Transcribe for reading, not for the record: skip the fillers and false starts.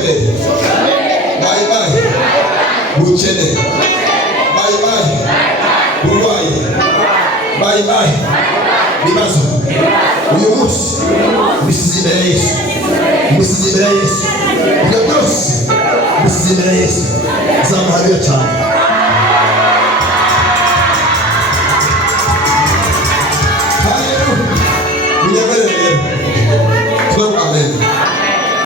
ubushomeri, bye bye ubukene, bye bye uburwayi, bye bye ibibazo. Uyu munsi bisize imbere ya Yesu, bisize imbere ya Yesu, ibyo byose bisize imbere ya Yesu. Zamuhariye cyane.